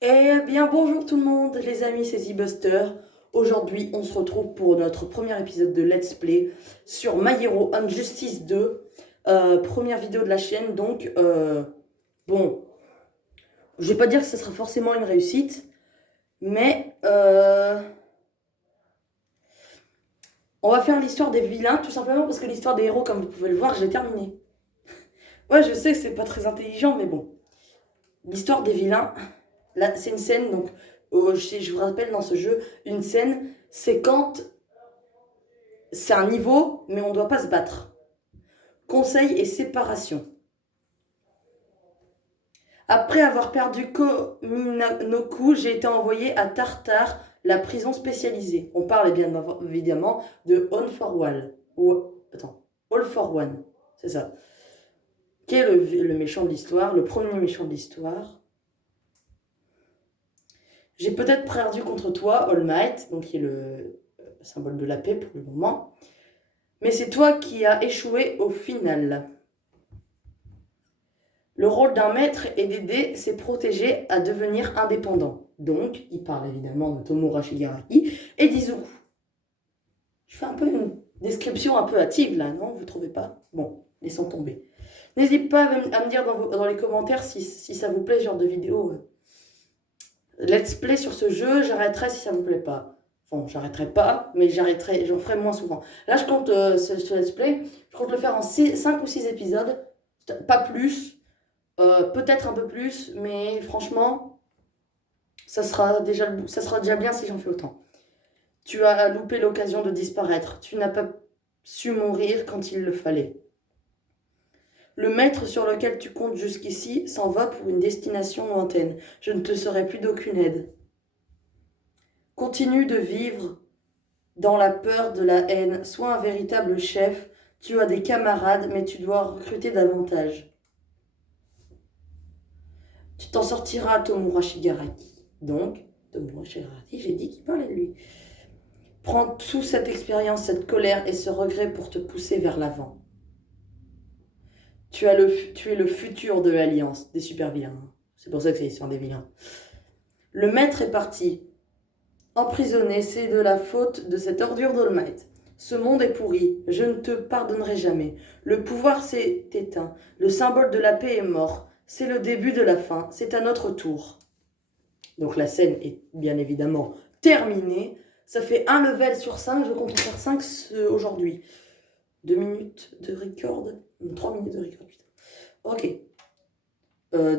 Eh bien, bonjour tout le monde, les amis, c'est Z-Buster. Aujourd'hui, on se retrouve pour notre premier épisode de Let's Play sur My Hero Injustice 2. Première vidéo de la chaîne, donc, bon, je vais pas dire que ce sera forcément une réussite, mais on va faire l'histoire des vilains, tout simplement parce que l'histoire des héros, comme vous pouvez le voir, j'ai terminé. Ouais, je sais que c'est pas très intelligent, mais bon. L'histoire des vilains, là, c'est une scène, donc, je vous rappelle dans ce jeu, une scène, c'est quand c'est un niveau, mais on ne doit pas se battre. Conseil et séparation. Après avoir perdu Kominaku, j'ai été envoyé à Tartare, la prison spécialisée. On parle bien évidemment de All for One. Ou, attends, All for One, c'est ça. Qui est le méchant de l'histoire, le premier méchant de l'histoire. J'ai peut-être perdu contre toi, All Might, donc qui est le symbole de la paix pour le moment. Mais c'est toi qui as échoué au final. Le rôle d'un maître est d'aider ses protégés à devenir indépendants. Donc, il parle évidemment de Tomura Shigaraki et d'Izuku. Je fais un peu une description un peu hâtive là, non? Vous trouvez pas? Bon, laissons tomber. N'hésitez pas à me dire dans les commentaires si ça vous plaît ce genre de vidéo. Let's play sur ce jeu, j'arrêterai si ça vous plaît pas. Bon, j'arrêterai pas, mais j'en ferai moins souvent. Là, je compte ce let's play, je compte le faire en 5 ou 6 épisodes, pas plus. Peut-être un peu plus, mais franchement, ça sera déjà bien si j'en fais autant. Tu as loupé l'occasion de disparaître. Tu n'as pas su mourir quand il le fallait. Le maître sur lequel tu comptes jusqu'ici s'en va pour une destination lointaine. Je ne te serai plus d'aucune aide. Continue de vivre dans la peur de la haine. Sois un véritable chef. Tu as des camarades, mais tu dois recruter davantage. Tu t'en sortiras, Tomura Shigaraki. Donc, Tomura Shigaraki, j'ai dit qu'il parlait de lui. Prends toute cette expérience, cette colère et ce regret pour te pousser vers l'avant. Tu es le futur de l'Alliance, des super vilains. C'est pour ça que c'est l'histoire des vilains. Le maître est parti. Emprisonné, c'est de la faute de cette ordure d'All Might. Ce monde est pourri, je ne te pardonnerai jamais. Le pouvoir s'est éteint, le symbole de la paix est mort. C'est le début de la fin, c'est à notre tour. Donc la scène est bien évidemment terminée. Ça fait un level sur 5, je compte en faire 5 aujourd'hui. 2 minutes de record. 3 minutes de record, putain. Ok.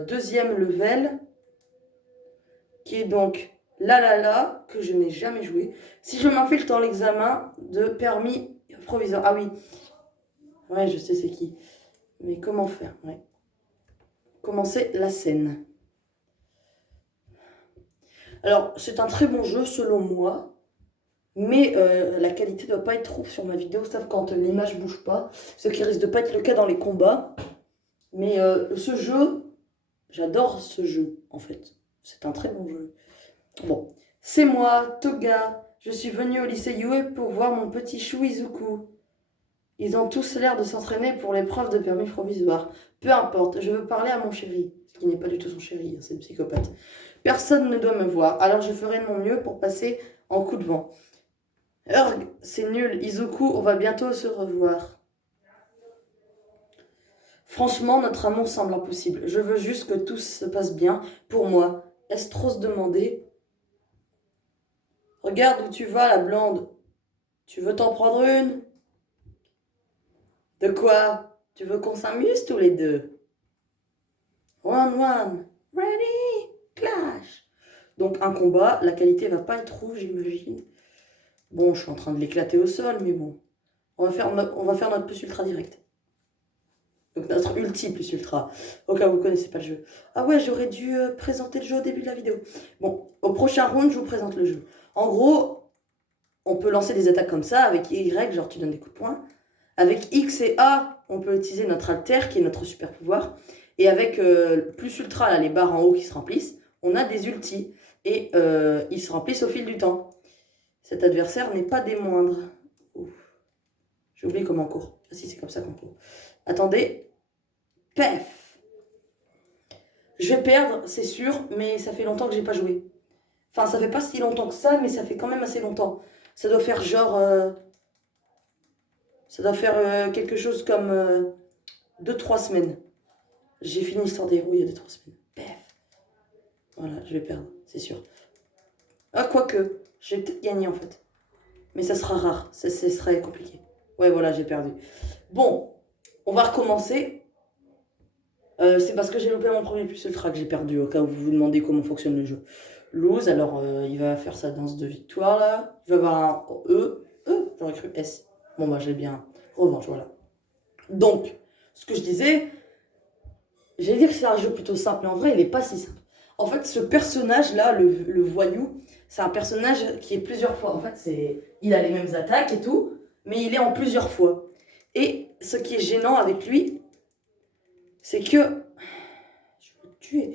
Deuxième level, qui est donc la, que je n'ai jamais joué. Si je m'infiltre dans l'examen de permis provisoire. Ah oui. Ouais, je sais c'est qui. Mais comment faire? Ouais. Commencer la scène. Alors, c'est un très bon jeu selon moi. Mais la qualité ne doit pas être ouf sur ma vidéo, sauf quand l'image bouge pas, ce qui risque de pas être le cas dans les combats. Mais ce jeu, j'adore ce jeu en fait. C'est un très bon jeu. Bon, c'est moi, Toga. Je suis venu au lycée Yue pour voir mon petit chou Izuku. Ils ont tous l'air de s'entraîner pour l'épreuve de permis provisoire. Peu importe, je veux parler à mon chéri. Ce qui n'est pas du tout son chéri, c'est le psychopathe. Personne ne doit me voir, alors je ferai de mon mieux pour passer en coup de vent. Urgh, c'est nul. Izuku, on va bientôt se revoir. Franchement, notre amour semble impossible. Je veux juste que tout se passe bien pour moi. Est-ce trop se demander? Regarde où tu vas, la blonde. Tu veux t'en prendre une? De quoi? Tu veux qu'on s'amuse tous les deux? One, ready, clash. Donc un combat, la qualité va pas être rouge, j'imagine. Bon, je suis en train de l'éclater au sol, mais bon. On va faire notre plus ultra direct. Donc notre ulti plus ultra, au cas où vous connaissez pas le jeu. Ah ouais, j'aurais dû présenter le jeu au début de la vidéo. Bon, au prochain round, je vous présente le jeu. En gros, on peut lancer des attaques comme ça, avec Y, genre tu donnes des coups de poing. Avec X et A, on peut utiliser notre alter, qui est notre super pouvoir. Et avec plus ultra, là, les barres en haut qui se remplissent, on a des ultis. Et ils se remplissent au fil du temps. Cet adversaire n'est pas des moindres. J'ai oublié comment on court. Ah si, c'est comme ça qu'on court. Attendez. Pef! Je vais perdre, c'est sûr, mais ça fait longtemps que j'ai pas joué. Enfin, ça fait pas si longtemps que ça, mais ça fait quand même assez longtemps. Ça doit faire genre... ça doit faire quelque chose comme 2-3 semaines. J'ai fini Histoire des héros il y a 2-3 semaines. Pef. Voilà, je vais perdre, c'est sûr. Ah, quoique, je vais peut-être gagner en fait. Mais ça sera rare, ça serait compliqué. Ouais, voilà, j'ai perdu. Bon, on va recommencer. C'est parce que j'ai loupé mon premier plus ultra que j'ai perdu, au cas où vous vous demandez comment fonctionne le jeu. Lose, alors il va faire sa danse de victoire là. Il va avoir un E. J'aurais cru S. Bon bah j'ai bien. Revanche, voilà. Donc, ce que je disais, j'allais dire que c'est un jeu plutôt simple, mais en vrai il est pas si simple. En fait, ce personnage là, le voyou, c'est un personnage qui est plusieurs fois. En fait, il a les mêmes attaques et tout, mais il est en plusieurs fois. Et ce qui est gênant avec lui, c'est que... Je vais le tuer.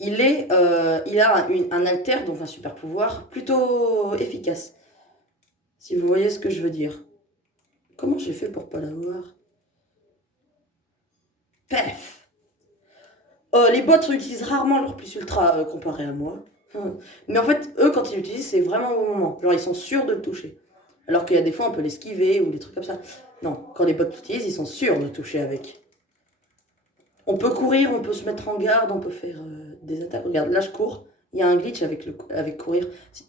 Il a un alter, donc un super pouvoir, plutôt efficace. Si vous voyez ce que je veux dire. Comment j'ai fait pour pas l'avoir? Pef. Les bots utilisent rarement leur plus ultra comparé à moi. Mais en fait, eux, quand ils l'utilisent, c'est vraiment au bon moment. Genre, ils sont sûrs de le toucher. Alors qu'il y a des fois, on peut l'esquiver ou des trucs comme ça. Non, quand les bots l'utilisent, ils sont sûrs de toucher avec. On peut courir, on peut se mettre en garde, on peut faire des attaques. Regarde, là je cours. Il y a un glitch avec courir. Si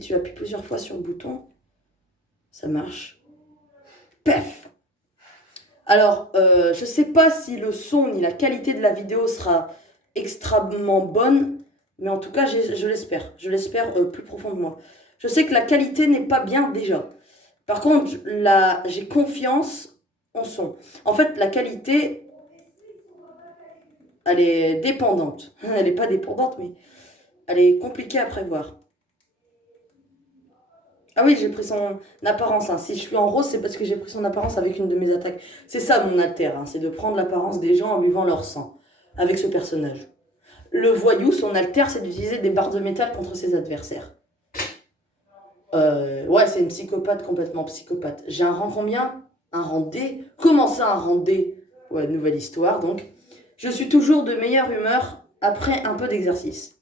tu appuies plusieurs fois sur le bouton, ça marche. Pef. Alors, je sais pas si le son ni la qualité de la vidéo sera extrêmement bonne, mais en tout cas, je l'espère. Je l'espère plus profond de moi. Je sais que la qualité n'est pas bien déjà. Par contre, j'ai confiance en son. En fait, la qualité, elle est dépendante. Elle n'est pas dépendante, mais elle est compliquée à prévoir. Ah oui, j'ai pris son apparence, hein. Si je suis en rose, c'est parce que j'ai pris son apparence avec une de mes attaques. C'est ça mon alter, hein. C'est de prendre l'apparence des gens en buvant leur sang. Avec ce personnage. Le voyou, son alter, c'est d'utiliser des barres de métal contre ses adversaires. Ouais, c'est une psychopathe, complètement psychopathe. J'ai un rang combien? Un rang D? Comment ça, un rang D? Ouais, nouvelle histoire, donc. Je suis toujours de meilleure humeur après un peu d'exercice.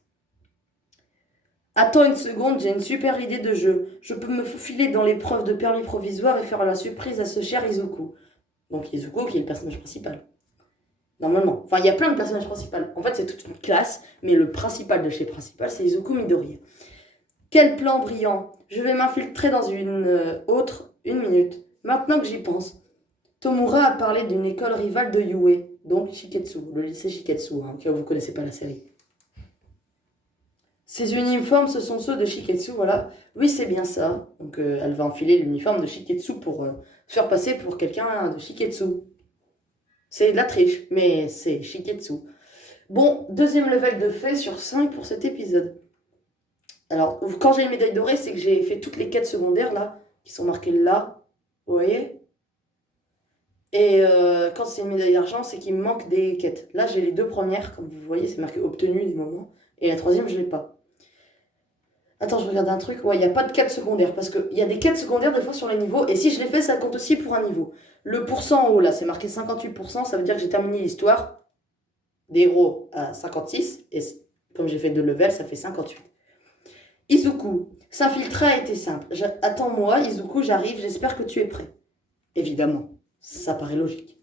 Attends une seconde, j'ai une super idée de jeu. Je peux me faufiler dans l'épreuve de permis provisoire et faire la surprise à ce cher Izuku. Donc Izuku qui est le personnage principal. Normalement. Enfin, il y a plein de personnages principaux. En fait, c'est toute une classe, mais le principal de chez principal, c'est Izuku Midoriya. Quel plan brillant! Je vais m'infiltrer dans une autre, une minute. Maintenant que j'y pense. Tomura a parlé d'une école rivale de Yue, donc Shiketsu, le lycée Shiketsu, hein, car vous connaissez pas la série. Ces uniformes, ce sont ceux de Shiketsu, voilà. Oui, c'est bien ça. Donc, elle va enfiler l'uniforme de Shiketsu pour se faire passer pour quelqu'un de Shiketsu. C'est de la triche, mais c'est Shiketsu. Bon, deuxième level de fait sur 5 pour cet épisode. Alors, quand j'ai une médaille dorée, c'est que j'ai fait toutes les quêtes secondaires, là, qui sont marquées là. Vous voyez? Et quand c'est une médaille d'argent, c'est qu'il me manque des quêtes. Là, j'ai les deux premières, comme vous voyez, c'est marqué obtenu du moment. Et la troisième, je l'ai pas. Attends, je regarde un truc. Ouais, il n'y a pas de quête secondaire. Parce qu'il y a des quêtes secondaires des fois sur les niveaux. Et si je les fais, ça compte aussi pour un niveau. Le pourcent en haut, là, c'est marqué 58%. Ça veut dire que j'ai terminé l'histoire des héros à 56. Et comme j'ai fait 2 levels, ça fait 58. Izuku. S'infiltrer a été simple. Attends-moi, Izuku, j'arrive. J'espère que tu es prêt. Évidemment. Ça paraît logique.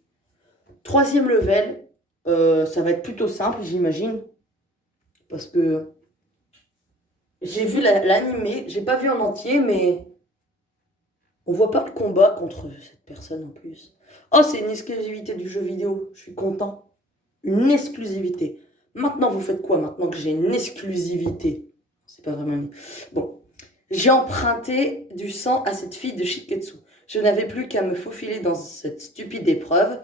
Troisième level. Ça va être plutôt simple, j'imagine. Parce que... j'ai vu l'animé, j'ai pas vu en entier, mais on voit pas le combat contre cette personne en plus. Oh, c'est une exclusivité du jeu vidéo, je suis content. Une exclusivité. Maintenant, vous faites quoi maintenant que j'ai une exclusivité? C'est pas vraiment... Bon, j'ai emprunté du sang à cette fille de Shiketsu. Je n'avais plus qu'à me faufiler dans cette stupide épreuve.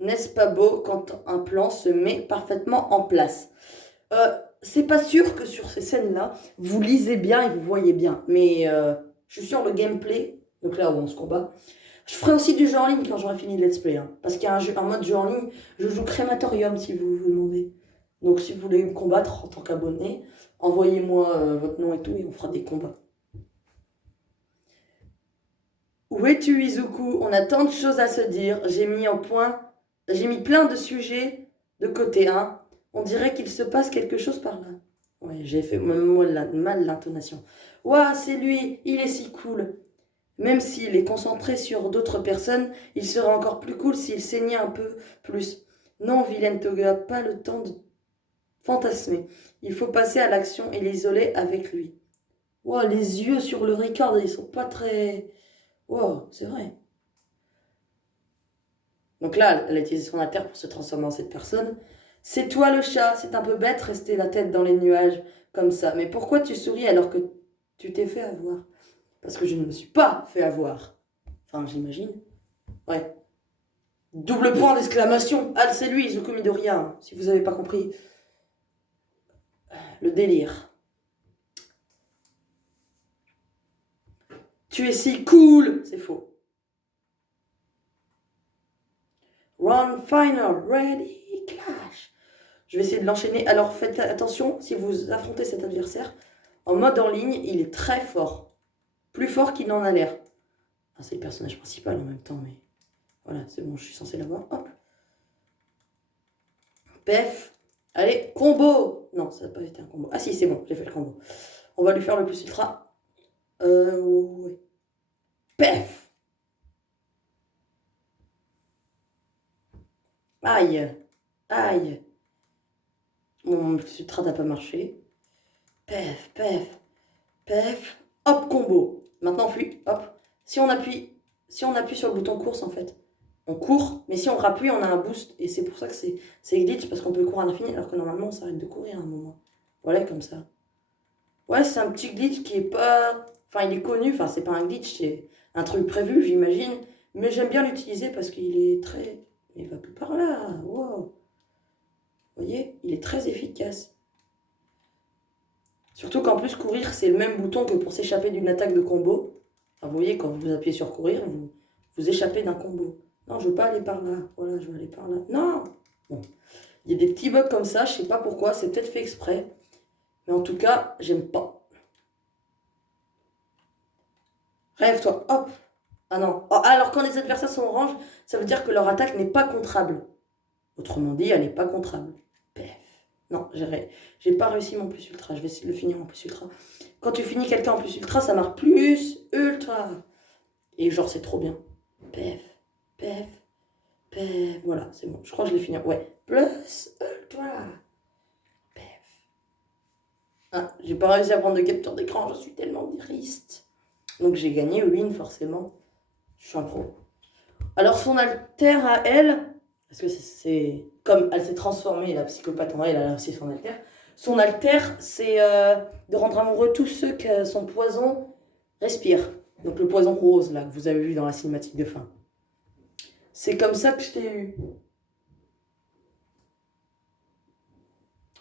N'est-ce pas beau quand un plan se met parfaitement en place? C'est pas sûr que sur ces scènes-là, vous lisez bien et vous voyez bien. Mais je suis sur le gameplay, donc là où on se combat. Je ferai aussi du jeu en ligne quand j'aurai fini le let's play. Hein, parce qu'il y a un mode jeu en ligne. Je joue Crématorium si vous vous demandez. Donc si vous voulez me combattre en tant qu'abonné, envoyez-moi votre nom et tout et on fera des combats. Où es-tu, Izuku? On a tant de choses à se dire. J'ai mis plein de sujets de côté, hein. On dirait qu'il se passe quelque chose par là. Ouais, j'ai fait même moi mal l'intonation. Ouah, c'est lui, il est si cool. Même s'il est concentré sur d'autres personnes, il serait encore plus cool s'il saignait un peu plus. Non, vilaine Toga, pas le temps de fantasmer. Il faut passer à l'action et l'isoler avec lui. Ouah, les yeux sur le Ricard, ils sont pas très... Wow, c'est vrai. Donc là, elle a utilisé son alter pour se transformer en cette personne. C'est toi le chat, c'est un peu bête rester la tête dans les nuages comme ça. Mais pourquoi tu souris alors que tu t'es fait avoir? Parce que je ne me suis pas fait avoir. Enfin, j'imagine. Ouais. Double point d'exclamation. Ah, c'est lui, Izuku Midoriya, hein, si vous n'avez pas compris. Le délire. Tu es si cool. C'est faux. Round final, ready, clash. Je vais essayer de l'enchaîner. Alors faites attention, si vous affrontez cet adversaire, en mode en ligne, il est très fort. Plus fort qu'il n'en a l'air. Ah, c'est le personnage principal en même temps, mais... Voilà, c'est bon, je suis censé l'avoir. Hop. Pef. Allez, combo. Non, ça n'a pas été un combo. Ah si, c'est bon, j'ai fait le combo. On va lui faire le plus ultra. Ouais. Pef. Aïe. Aïe. Mon plus ultra n'a pas marché. Pef, pef, pef. Hop, combo. Maintenant, on fuit. Hop. Si on appuie sur le bouton course, en fait, on court, mais si on rappuie, on a un boost. Et c'est pour ça que c'est glitch, parce qu'on peut courir à l'infini, alors que normalement, on s'arrête de courir à un moment. Voilà, comme ça. Ouais, c'est un petit glitch qui est pas... Enfin, il est connu, enfin, c'est pas un glitch, c'est un truc prévu, j'imagine. Mais j'aime bien l'utiliser parce qu'il est très... Il va plus par là, wow. Vous voyez, il est très efficace. Surtout qu'en plus, courir, c'est le même bouton que pour s'échapper d'une attaque de combo. Enfin, vous voyez, quand vous appuyez sur courir, vous échappez d'un combo. Non, je veux pas aller par là. Voilà, je veux aller par là. Non. Bon. Il y a des petits bugs comme ça, je sais pas pourquoi, c'est peut-être fait exprès. Mais en tout cas, j'aime pas. Rêve-toi, hop. Ah non. Oh, alors quand les adversaires sont orange, ça veut dire que leur attaque n'est pas contrable. Autrement dit, elle n'est pas contrable. Pef. Non, j'ai pas réussi mon plus ultra. Je vais essayer de le finir en plus ultra. Quand tu finis quelqu'un en plus ultra, ça marque plus ultra. Et genre, c'est trop bien. Pef, pef, pef. Voilà, c'est bon. Je crois que je l'ai fini. Ouais. Plus ultra. Pef. Ah, j'ai pas réussi à prendre de capture d'écran. Je suis tellement triste. Donc j'ai gagné win forcément. Je suis un pro. Alors son alter à elle, parce que c'est comme elle s'est transformée, la psychopathe en elle a aussi son alter. Son alter, c'est de rendre amoureux tous ceux que son poison respire. Donc le poison rose là que vous avez vu dans la cinématique de fin. C'est comme ça que je t'ai eu.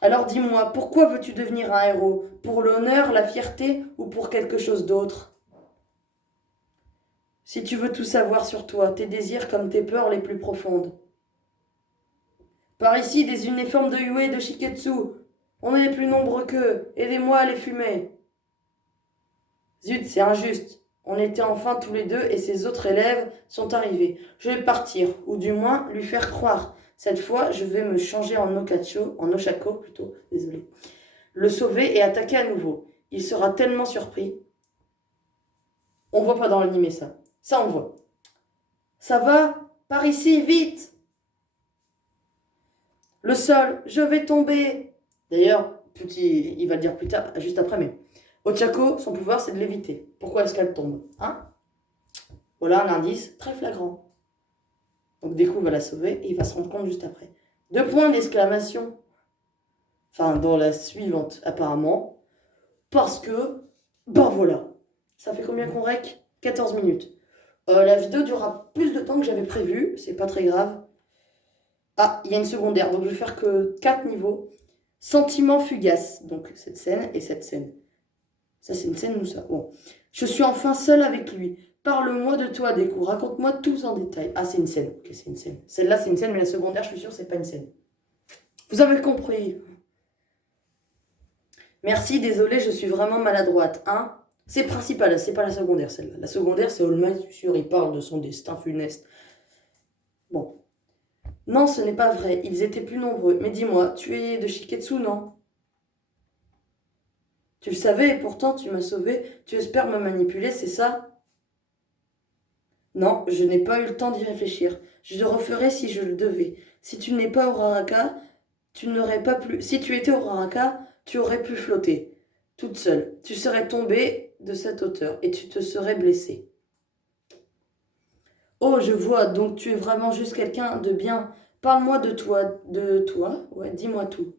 Alors dis-moi, pourquoi veux-tu devenir un héros? Pour l'honneur, la fierté ou pour quelque chose d'autre? Si tu veux tout savoir sur toi, tes désirs comme tes peurs les plus profondes. Par ici, des uniformes de Yue et de Shiketsu. On est plus nombreux qu'eux. Aidez-moi à les fumer. Zut, c'est injuste. On était enfin tous les deux et ces autres élèves sont arrivés. Je vais partir, ou du moins lui faire croire. Cette fois, je vais me changer en Oshako plutôt, désolé. Le sauver et attaquer à nouveau. Il sera tellement surpris. On voit pas dans l'animé ça. Ça, on voit. Ça va? Par ici, vite! Le sol, je vais tomber. D'ailleurs, il va le dire plus tard, juste après, mais Ochako, son pouvoir, c'est de l'éviter. Pourquoi est-ce qu'elle tombe? Hein? Voilà un indice très flagrant. Donc Deku va la sauver et il va se rendre compte juste après. 2 points d'exclamation. Enfin, dans la suivante, apparemment. Parce que, ben voilà. Ça fait combien qu'on rec? 14 minutes. La vidéo durera plus de temps que j'avais prévu. C'est pas très grave. Ah, il y a une secondaire, donc je vais faire que 4 niveaux. Sentiment fugace, donc cette scène et cette scène. Ça, c'est une scène où ça... Bon. Je suis enfin seule avec lui. Parle-moi de toi, Deku. Raconte-moi tout en détail. Ah, c'est une scène. Ok, c'est une scène. Celle-là, c'est une scène, mais la secondaire, je suis sûre, c'est pas une scène. Vous avez compris. Merci, désolé, je suis vraiment maladroite. Hein? C'est principal, c'est pas la secondaire, celle-là. La secondaire, c'est All Might, je suis sûr, il parle de son destin funeste. Bon. Non, ce n'est pas vrai, ils étaient plus nombreux. Mais dis-moi, tu es de Shiketsu, non? Tu le savais et pourtant tu m'as sauvé. Tu espères me manipuler, c'est ça? Non, je n'ai pas eu le temps d'y réfléchir. Je le referais si je le devais. Si tu n'es pas Uraraka, tu n'aurais pas pu. Si tu étais Uraraka, tu aurais pu flotter, toute seule. Tu serais tombée de cette hauteur et tu te serais blessée. Oh, je vois, donc tu es vraiment juste quelqu'un de bien. Parle-moi de toi. De toi? Ouais, dis-moi tout.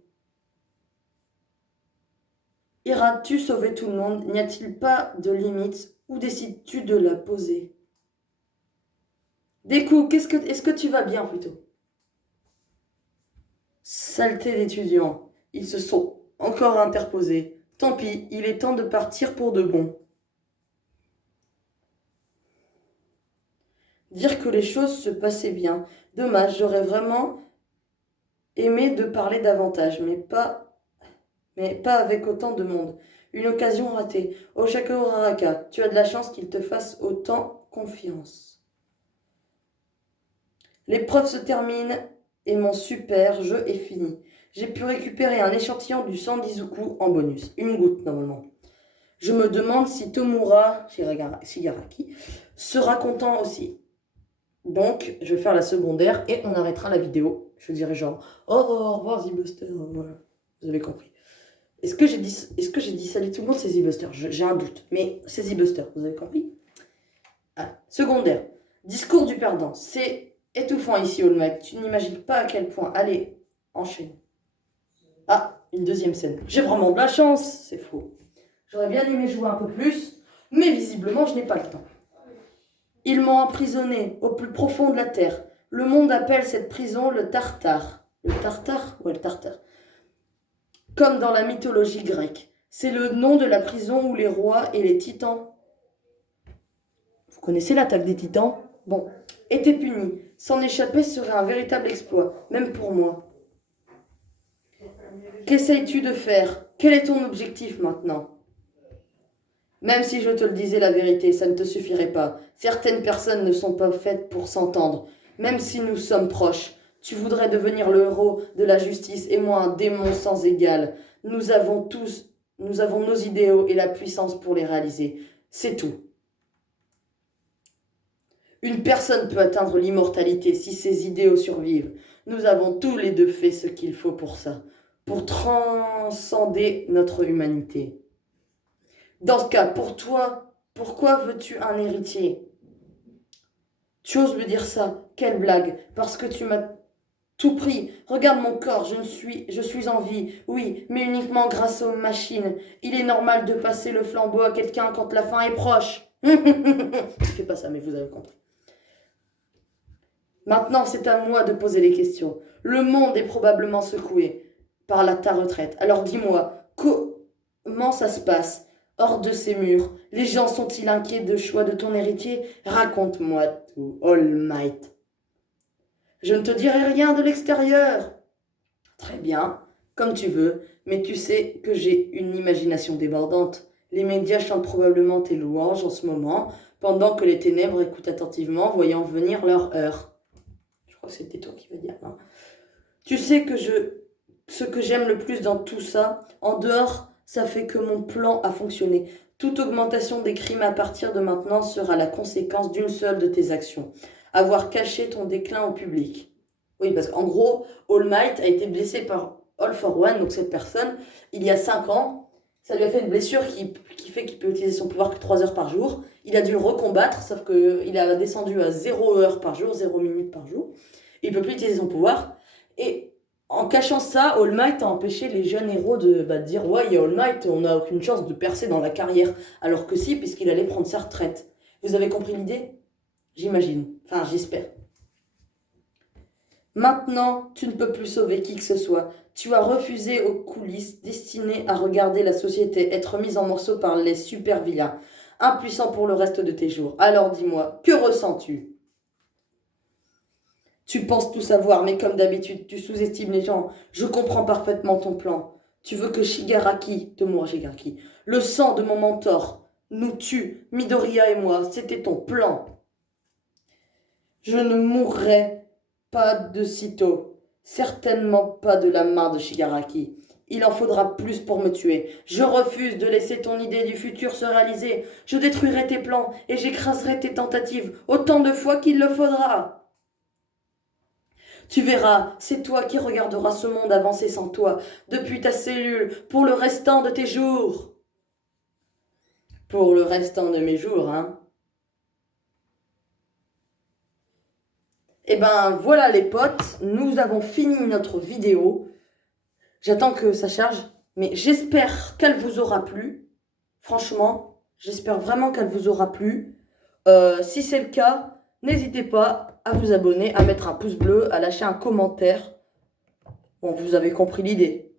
Iras-tu sauver tout le monde? N'y a-t-il pas de limite? Ou décides-tu de la poser? Des coups, est-ce que tu vas bien plutôt? Saleté d'étudiants. Ils se sont encore interposés. Tant pis, il est temps de partir pour de bon. Dire que les choses se passaient bien. Dommage, j'aurais vraiment aimé de parler davantage, mais pas avec autant de monde. Une occasion ratée. Oshaka Uraraka, tu as de la chance qu'il te fasse autant confiance. L'épreuve se termine et mon super jeu est fini. J'ai pu récupérer un échantillon du sang d'Izuku en bonus. Une goutte, normalement. Je me demande si Tomura Shigaraki sera content aussi. Donc, je vais faire la secondaire et on arrêtera la vidéo. Je dirais genre, oh, au revoir Z-Buster. Voilà. Vous avez compris. Est-ce que j'ai dit salut tout le monde, c'est Z-Buster? J'ai un doute, mais c'est Z-Buster, vous avez compris? Ah, secondaire. Discours du perdant. C'est étouffant ici, All Might. Tu n'imagines pas à quel point. Allez, enchaîne. Ah, une deuxième scène. J'ai vraiment de la chance. C'est faux. J'aurais bien aimé jouer un peu plus, mais visiblement, je n'ai pas le temps. Ils m'ont emprisonné au plus profond de la terre. Le monde appelle cette prison le Tartare. Le Tartare? Ouais, le Tartare. Comme dans la mythologie grecque. C'est le nom de la prison où les rois et les titans. Vous connaissez l'attaque des titans? Bon, étaient punis. S'en échapper serait un véritable exploit, même pour moi. Qu'essayes-tu de faire? Quel est ton objectif maintenant? Même si je te le disais la vérité, ça ne te suffirait pas. Certaines personnes ne sont pas faites pour s'entendre. Même si nous sommes proches, tu voudrais devenir le héros de la justice et moi un démon sans égal. Nous avons nos idéaux et la puissance pour les réaliser. C'est tout. Une personne peut atteindre l'immortalité si ses idéaux survivent. Nous avons tous les deux fait ce qu'il faut pour ça, pour transcender notre humanité. Dans ce cas, pour toi, pourquoi veux-tu un héritier? Tu oses me dire ça? Quelle blague! Parce que tu m'as tout pris. Regarde mon corps, je suis en vie, oui, mais uniquement grâce aux machines. Il est normal de passer le flambeau à quelqu'un quand la fin est proche. Je fais pas ça, mais vous avez compris. Maintenant, c'est à moi de poser les questions. Le monde est probablement secoué par ta retraite. Alors dis-moi, comment ça se passe hors de ces murs? Les gens sont-ils inquiets de choix de ton héritier? Raconte-moi tout, All Might. Je ne te dirai rien de l'extérieur. Très bien, comme tu veux, mais tu sais que j'ai une imagination débordante. Les médias chantent probablement tes louanges en ce moment, pendant que les ténèbres écoutent attentivement, voyant venir leur heure. Je crois que c'était toi qui vas dire, non? Tu sais que ce que j'aime le plus dans tout ça, en dehors, ça fait que mon plan a fonctionné. Toute augmentation des crimes à partir de maintenant sera la conséquence d'une seule de tes actions. Avoir caché ton déclin au public. Oui, parce qu'en gros, All Might a été blessé par All for One, donc cette personne, il y a 5 ans. Ça lui a fait une blessure qui fait qu'il peut utiliser son pouvoir que 3 heures par jour. Il a dû le recombattre, sauf qu'il a descendu à 0 heure par jour, 0 minute par jour. Il ne peut plus utiliser son pouvoir. Et en cachant ça, All Might a empêché les jeunes héros de dire ouais, il y a All Might, on n'a aucune chance de percer dans la carrière. Alors que si, puisqu'il allait prendre sa retraite. Vous avez compris l'idée? J'imagine. Enfin, j'espère. Maintenant, tu ne peux plus sauver qui que ce soit. Tu as refusé aux coulisses destinées à regarder la société être mise en morceaux par les super vilains, impuissants pour le reste de tes jours. Alors dis-moi, que ressens-tu? Tu penses tout savoir, mais comme d'habitude, tu sous-estimes les gens. Je comprends parfaitement ton plan. Tu veux que Tomura Shigaraki, le sang de mon mentor, nous tue, Midoriya et moi. C'était ton plan. Je ne mourrai Pas de sitôt. Certainement pas de la main de Shigaraki. Il en faudra plus pour me tuer. Je refuse de laisser ton idée du futur se réaliser. Je détruirai tes plans et j'écraserai tes tentatives autant de fois qu'il le faudra. Tu verras, c'est toi qui regarderas ce monde avancer sans toi, depuis ta cellule, pour le restant de tes jours. Pour le restant de mes jours, hein. Eh ben voilà les potes, nous avons fini notre vidéo. J'attends que ça charge, mais j'espère qu'elle vous aura plu. Franchement, j'espère vraiment qu'elle vous aura plu. Si c'est le cas, n'hésitez pas à vous abonner, à mettre un pouce bleu, à lâcher un commentaire. Bon, vous avez compris l'idée.